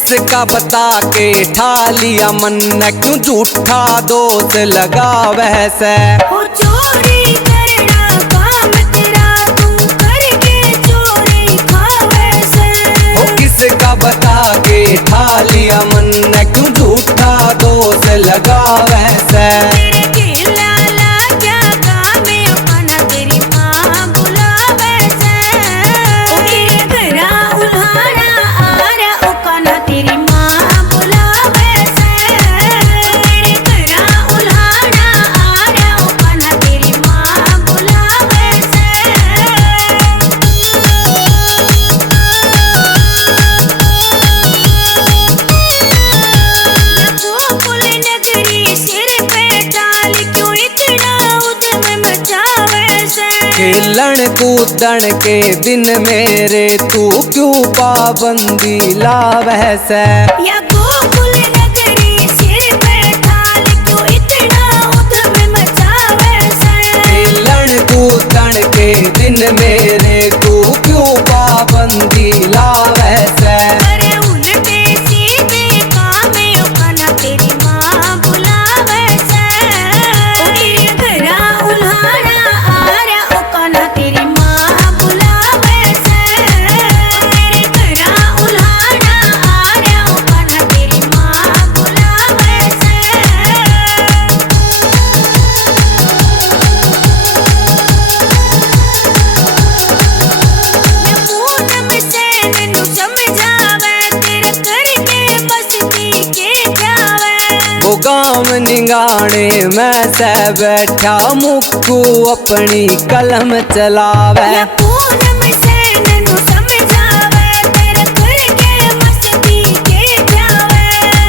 किसका बता के ठा लिया मन, क्यों झूठा दोष लगा वैसे। ओ चोरी करना काम तेरा, तू करके चोरी खावे से। ओ किसका बता के ठा लिया मन, क्यों झूठा दोष लगा वैसे। तेरे लाला क्या काम है, ओ कान्हा तेरी माँ बुलावे से। ओ तेरे घरा उल्हाड़ा आ रहा, ओ कान्हा तेरी माँ बुलावे से। तेरे घरा उल्हाड़ा आ रहा, ओ कान्हा तेरी माँ बुलावे से। गोकुल नगरी सिर पे डाल, क्यों इतना उद्यम मचावे से। खेलन कूदन के दिन मेरे तू क्यों पाबंदी लावै से। या गोकुल नगरी सिर पे डाल, क्यों इतना उद्यम मचावे से। खेलन कूदन के दिन मेरे तू क्यों पाबंदी लावै से। अरे उल्टे सीधे काम है, ओ कान्हा तेरी माँ बुलावे से। ओ तेरे घरा उल्हाड़ा आ रहा, ओ कान्हा तेरी माँ बुलावे से। तेरे घरा उल्हाड़ा आ रहा, ओ कान्हा तेरी माँ बुलावे से। पूनम से नैनू समझावे, तेरे करके मस्ती के जावे। वो गाम निगाने में से बैठा मुक्कू अपनी कलम चलावे। या पूनम से नैनू समझावे, तेरे करके मस्ती के जावे।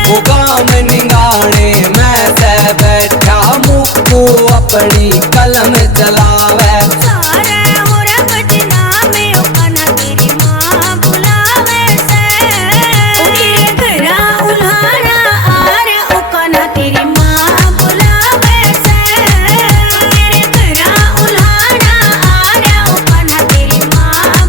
वो गाम निगाने में से बैठा मुक्कू अपनी कलम चलावे। सारे होरा बदनाम है, ओ कान्हा तेरी माँ बुलावे से। ओ तेरे घरा उल्हाड़ा आ रहा, ओ कान्हा तेरी माँ बुलावे से। तेरे घरा उल्हाड़ा आ रहा, ओ कान्हा तेरी माँ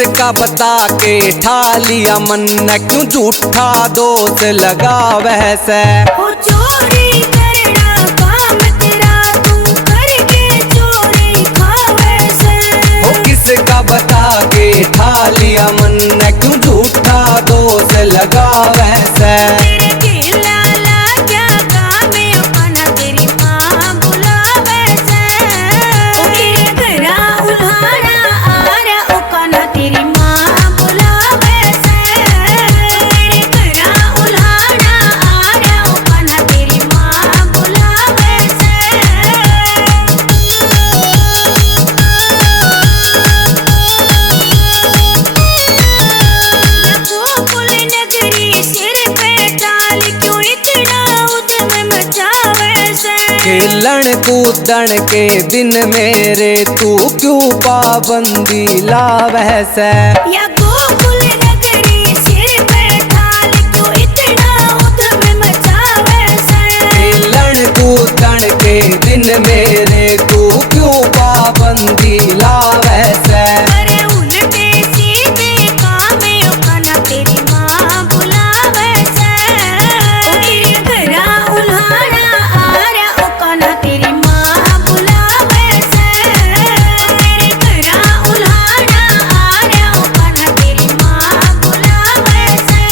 किसका बता के ठा लिया मन क्यों झूठा दोष लगा वैसे हो चोरी करना काम तेरा तू करके चोरी खावे से हो किसका बता के ठा लिया मन क्यों झूठा दोष लगा वैसे तेरे खिला क्या काम अपना तेरी माँ बुलावे से तेरे घरा उल्हाड़ा आ रहा उकाना तेरी माँ बुलावे से तेरे घरा उल्हाड़ा आ रहा उकाना तेरी माँ बुलावे से गोकुल नगरी सिर पे डाल क्यों इतना उद्यम मचावे से खेलन कूदन के दिन मेरे तू क्यों पाबंदी लावै से या गोकुल नगरी सिर पे डाल क्यों इतना उद्यम मचावे से खेलन कूदन के दिन मेरे तू क्यों पाबंदी लावै से अरे उल्टे सीधे काम उकाना तेरी माँ बुलावे से तेरे घरा उल्हाड़ा आ रहा उकाना तेरी माँ बुलावे से तेरे घरा उल्हाड़ा आ रहा उकाना तेरी माँ बुलावे से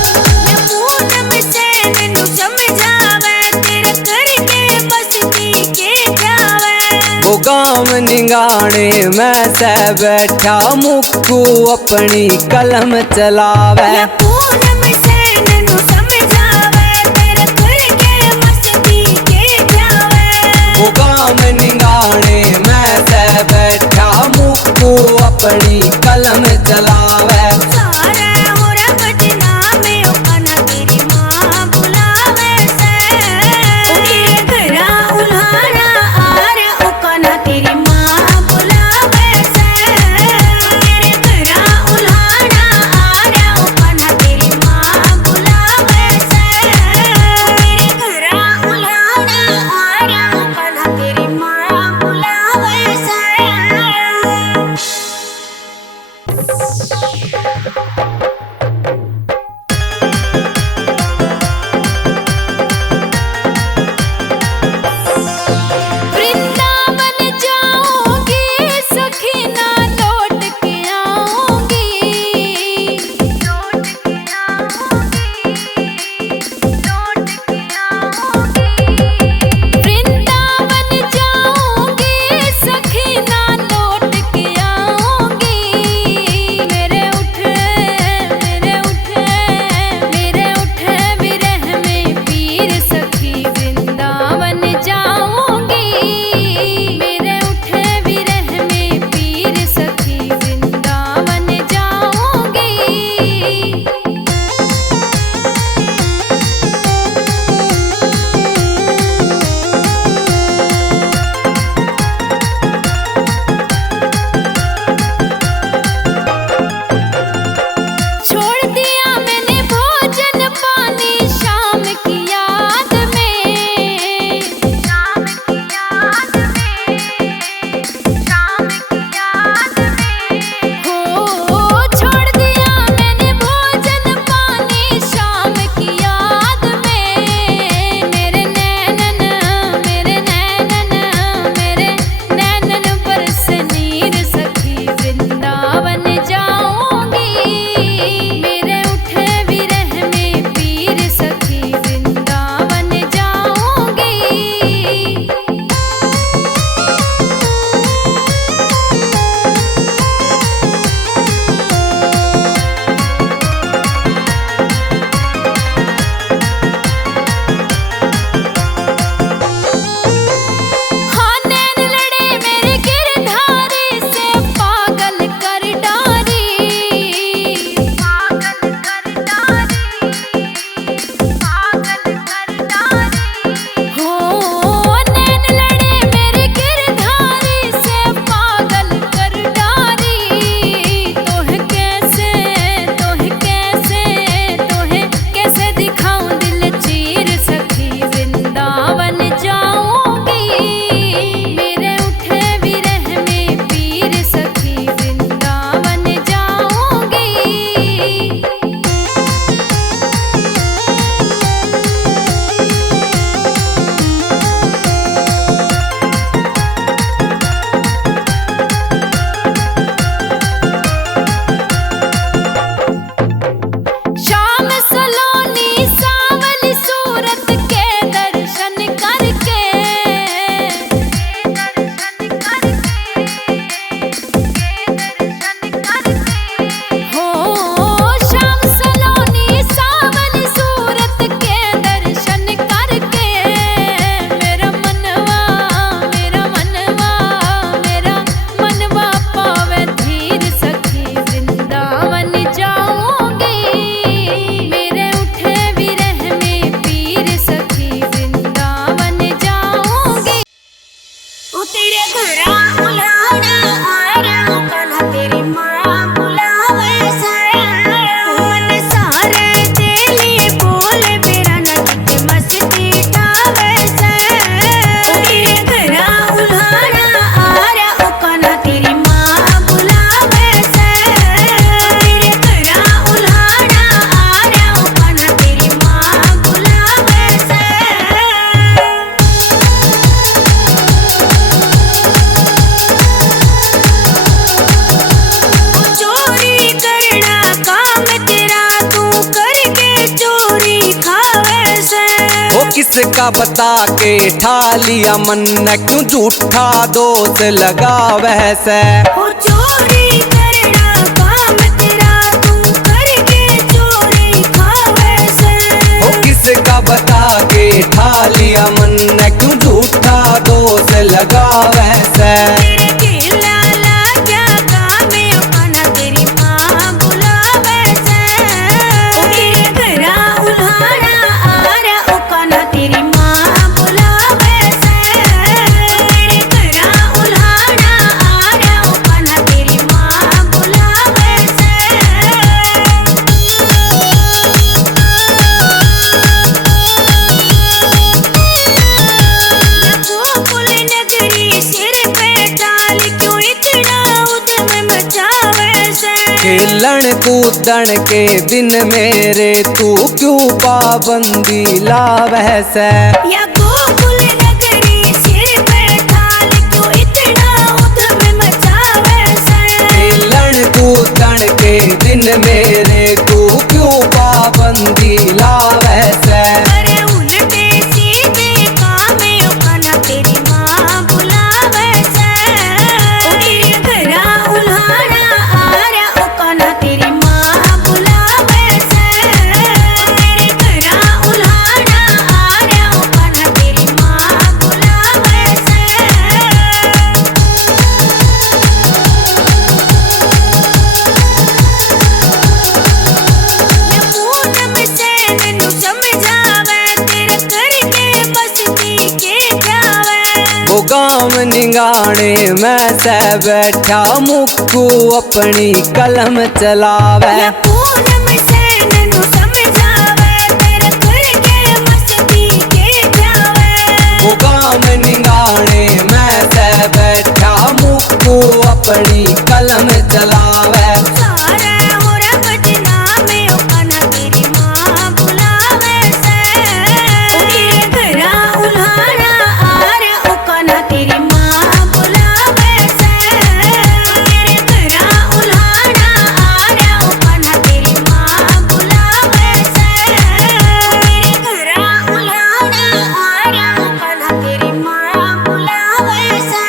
पूनम से मैनू समझावे तेरे करके मस्ती के जावे वो गाँव निगाने मैं से बैठा मुक्कू अपनी कलम चलावै या पूनम से मैनू समझावे तेरे करके मस्ती के जावे वो गाँव निगाने मैं से बैठा मुक्कू अपनी कलम चलावै सारे हो रब बदनामे उकाना तेरी माँ बुलावे से तेरे घरा उल्हाड़ा आ रहा उकाना तेरी माँ बुलावे से तेरे घरा उल्हाड़ा आ रहा उकाना तेरी माँ बुलावे से तेरे घरा उल्हाड़ा आ रहा उकाना तेरी माँ बुलावे से किसका बता के ठा लिया मन क्यों झूठा दोष लगावे से। हो चोरी करना काम तेरा तू करके चोरी खावे से। हो किसका बता के ठा लिया मन क्यों झूठा दोष लगावे से। तेरे केला लाग्या कामे ओकाना तेरी माँ बुलावे से। तेरे घरा उल्हाड़ा आरा ओकाना तेरी माँ बुलावे से। तेरे घरा उल्हाड़ा आरा ओकाना तेरी माँ बुलावे से। गोकुल नगरी सिर पे डाल क्यों इतना उद्यम मचावे से। खेलन कूदन के दिन मेरे तू क्यों पाबंदी लावे से। या गोकुल नगरी सिर पे डाल क्यों इतना उद्यम मचावे से। खेलन कूदन के दिन मेरे तू क्यों पाबंदी लावे से। अरे उल्टे सीधे कामे ओकाना तेरी माँ बुलावे से। तेरे घरा उल्हाड़ा आरा ओकाना तेरी माँ बुलावे से। तेरे घरा उल्हाड़ा आरा ओकाना तेरी माँ बुलावे से। पूनम से मैनू समझावे तेरे करके मस्ती के जावे। वो गाम निगाने मैं से बैठा मुक्कू अपनी कलम चलावे। या पूनम से मैनू समझावे तेरे करके मस्ती के जावे। वो गाम निगाने मैं से बैठा मुक्कू अपनी कलम चलावे। सारे हो रब नामे ओकाना तेरी माँ बुलावे से। तेरे घरा उल्हाड़ा आरा ओकाना तेरी माँ बुलावे से। तेरे घरा उल्हाड़ा आरा ओकाना तेरी माँ बुलावे से। तेरे घरा उल्हाड़ा आरा ओकाना तेरी माँ बुलावे से।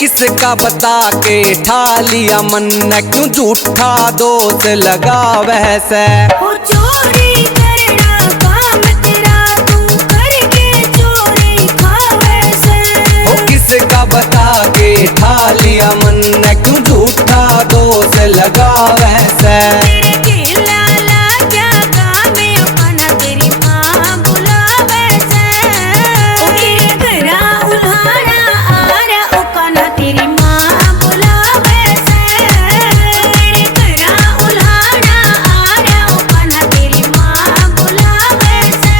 किसका बता के ठा लिया मन क्यों झूठा दोष लगावे से। ओ चोरी करना काम तेरा तू करके चोरी खावे से। ओ किसका बता के ठा लिया मन क्यों झूठा दोष लगावे से। तेरे केला लाग्या गामे ओकाना तेरी माँ बुलावे से। ओ तेरे घरा उल्हाड़ा आरा ओकाना तेरी माँ बुलावे से। तेरे घरा उल्हाड़ा आरा ओकाना तेरी माँ बुलावे से।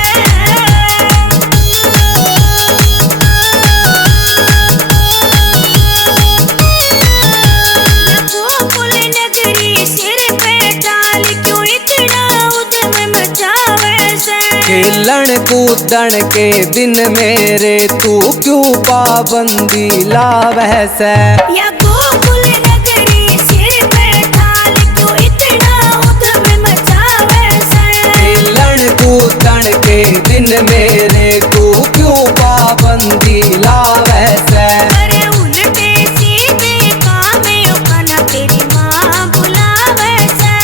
गोकुल नगरी सिर पे डाल क्यों इतना उधम मचावे से। खेलन कूदन के दिन मेरे तू क्यों पाबंदी लावे से। या गोकुल नगरी सिर पे डाल क्यों इतना उधम मचावे से। खेलन कूदन के दिन मेरे तू क्यों पाबंदी लावे से। अरे उल्टे सीधे कामे ओकाना तेरी माँ बुलावे से।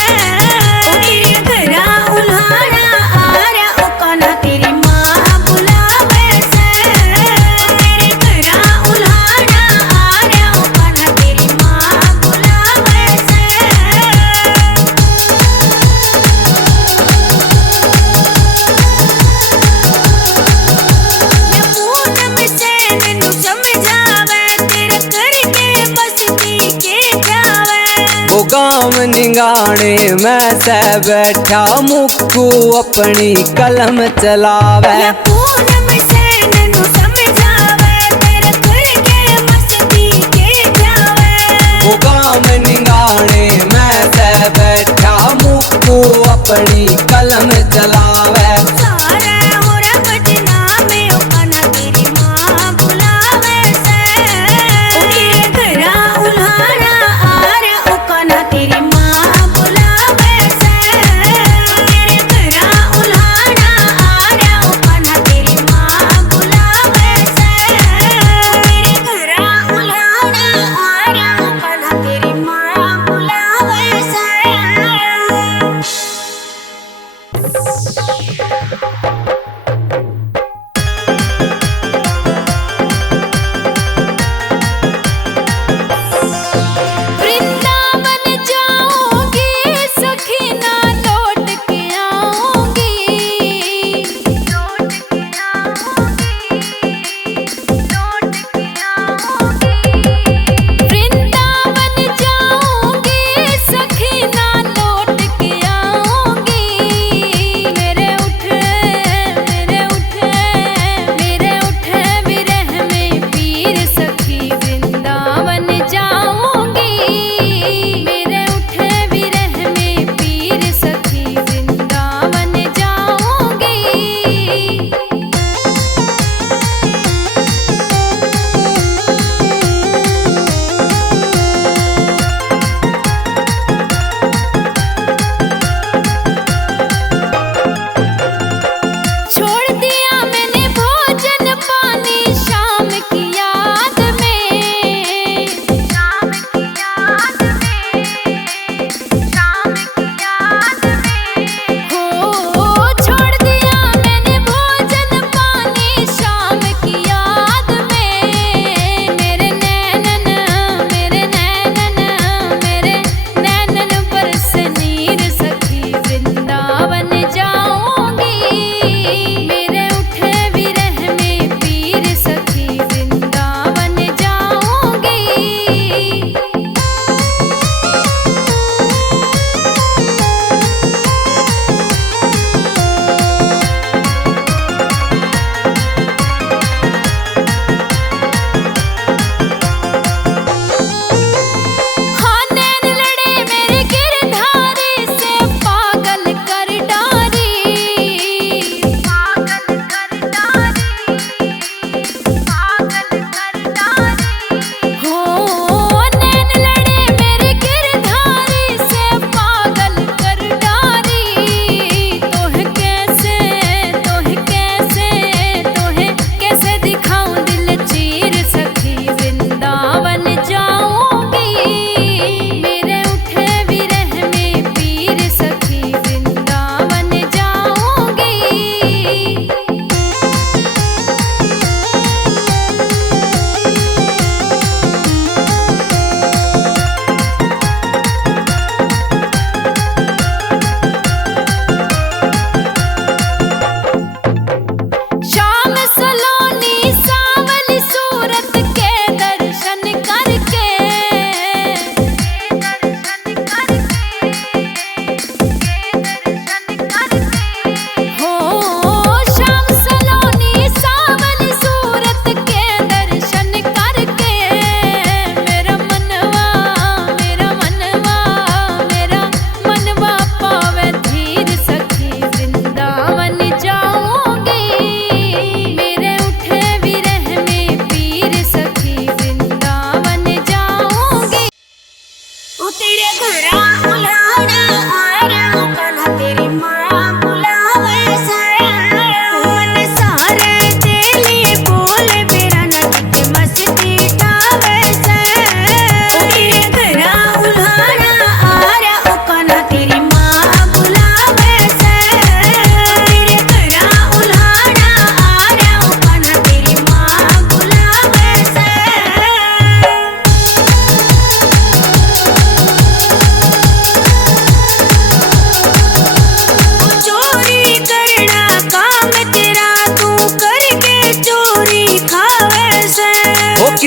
ओ तेरे घरा उल्हाड़ा आरा ओकाना तेरी माँ बुलावे से। तेरे घरा उल्हाड़ा आरा ओकाना तेरी माँ बुलावे से। पूनम से मैनू समझावे तेरे करके मस्ती के जावे। वो गाम निगाने में से बैठा मुक्कू अपनी कलम चलावे। या पूनम से मैनू समझावे तेरे करके मस्ती के जावे। वो गाम निगाने में से बैठा मुक्कू अपनी कलम चलावे। सारे होरा बदनामे ओकाना तेरी माँ बुलावे से। ओ तेरे घरा उल्हाड़ा आरा ओकाना तेरी माँ बुलावे से। तेरे घरा उल्हाड़ा आरा ओकाना तेरी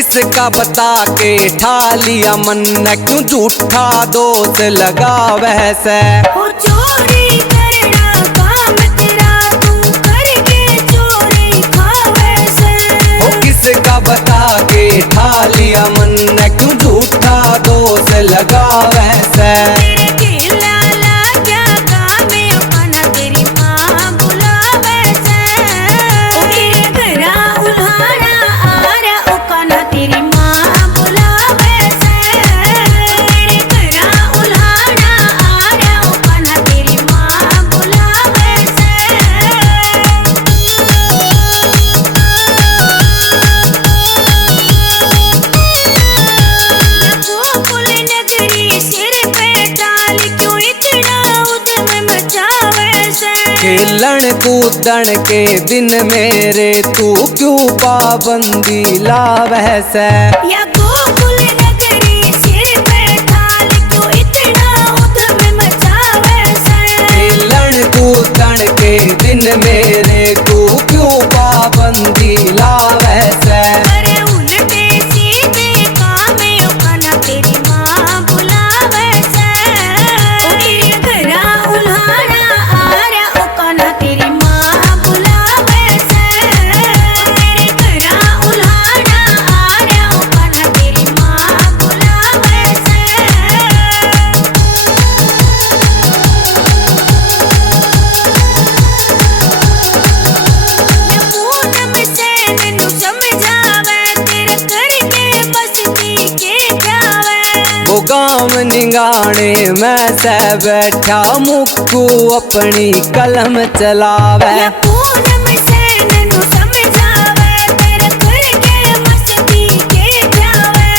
किसका बता के ठा लिया मन न क्यों झूठा दोष लगा वैसे। हो चोरी करना काम तेरा तू करके चोरी खावे से। हो किसका बता के ठा लिया मन न क्यों झूठा दोष लगा वैसे। तेरे केला क्या काम है अपना तेरी माँ बुलावे से। ओ तेरे घरा उल्हाड़ा आ रहा ओकाना तेरी माँ बुलावे से। तेरे घरा उल्हाड़ा आ रहा ओकाना तेरी माँ बुलावे से। गोकुल नगरी सिर पे डाल क्यों इतना उद्यम मचावे से। खेलन कूदन के दिन मेरे तू क्यों पाबंदी लावे से। या गोकुल नगरी सिर पे डाल क्यों इतना उद्यम मचावे से। खेलन कूदन के दिन मेरे तू क्यों पाबंदी लावे से। अरे उल्टे सीधे काम ओकाना तेरी माँ बुलावे से। ओ तेरे घरा उल्हाड़ा आ रहा ओकाना तेरी माँ बुलावे से। तेरे घरा उल्हाड़ा आ रहा ओकाना तेरी माँ बुलावे से। या पूनम से नैनू समझावे तेरे करके मस्ती के जावे। वो गाँव निगाने में से बैठा मुक्कू अपनी कलम चलावे। या पूनम से नैनू समझावे तेरे करके मस्ती के जावे।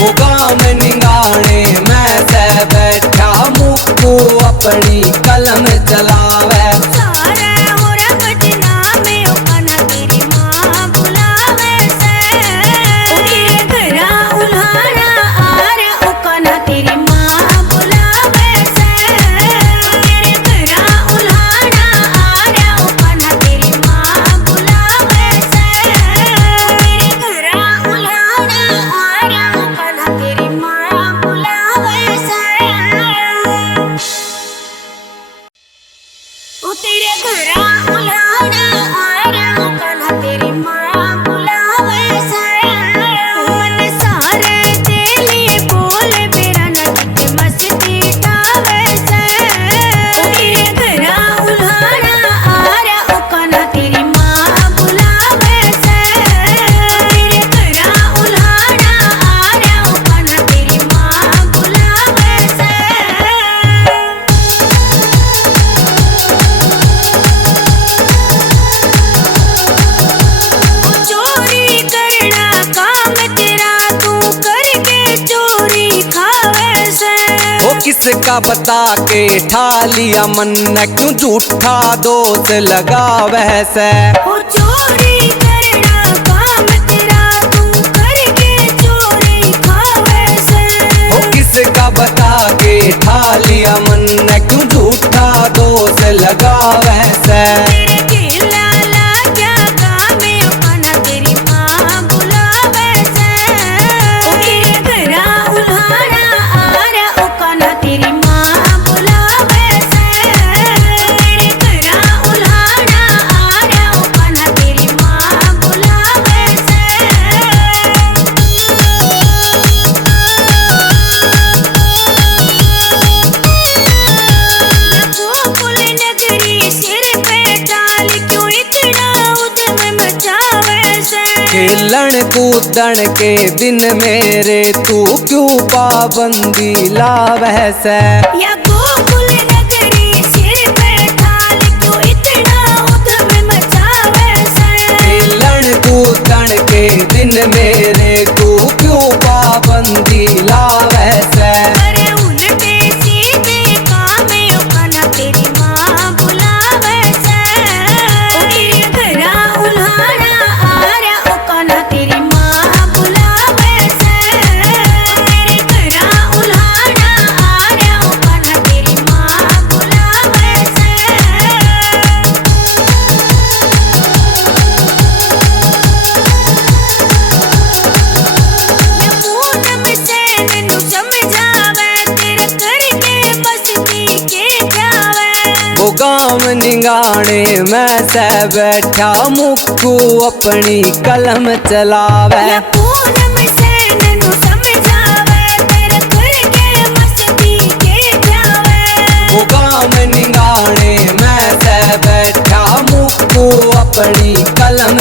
वो गाँव निगाने में से बैठा मुक्कू अपनी कलम चलावे। सारे हो रमजना में ओकाना तेरी माँ बुलावे से। ओ तेरे घरा उल्हाड़ा आ रहा ओकाना तेरी माँ बुलावे से। तेरे घरा उल्हाड़ा आ रहा ओकाना तेरी माँ बुलावे से। तेरे घरा उल्हाड़ा आ रहा ओकाना तेरी माँ बुलावे से। ओ तेरे घरा उल्हाड़ा आ रहा ओकाना तेरी माँ बुलावे से। मन सारे तेली बोले बेरा नदी मस्ती टावे से। ओ तेरे घरा उल्हाड़ा आ रहा ओकाना तेरी माँ बुलावे से। तेरे घरा उल्हाड़ा आ रहा ओकाना तेरी माँ बुलावे से। चोरी करना काम तेरा तू करके चोरी खावे से। वो किसका बता के ठा लिया मन न क्यों झूठा दोष लगा वैसे। हो चोरी करना काम तेरा तू करके चोरी खावे से। वो किसका बता के ठा लिया मन न क्यों झूठा दोष लगा वैसे। तेरे केला क्या काम है ओकाना तेरी माँ बुलावे से। ओ तेरे घरा उल्हाड़ा आ रहा ओकाना तेरी माँ बुलावे से। तेरे घरा उल्हाड़ा आ रहा ओकाना तेरी माँ बुलावे से। गोकुल नगरी सिर पे डाल क्यों इतना उद्यम मचावे से। खेलन कूदन के दिन मेरे तू क्यों पाबंदी लावे से। या गोकुल नगरी सिर पे डाल क्यों इतना उद्यम मचावे से। खेलन कूदन के दिन मेरे तू क्यों पाबंदी लावे से। अरे उल्टे सीधे काम ओकाना तेरी माँ बुलावे से। ओ तेरे घरा उल्हाड़ा आ रहा ओकाना तेरी माँ बुलावे से। तेरे घरा उल्हाड़ा आ रहा ओकाना तेरी माँ बुलावे से। गाँव निगाने मैं से बैठा मुक्कू अपनी कलम चलावे। या पूनम सैन नु समझावे तेरे खुल के मस्ती के जावे। वो गाँव निगाने मैं से बैठा मुक्कू अपनी कलम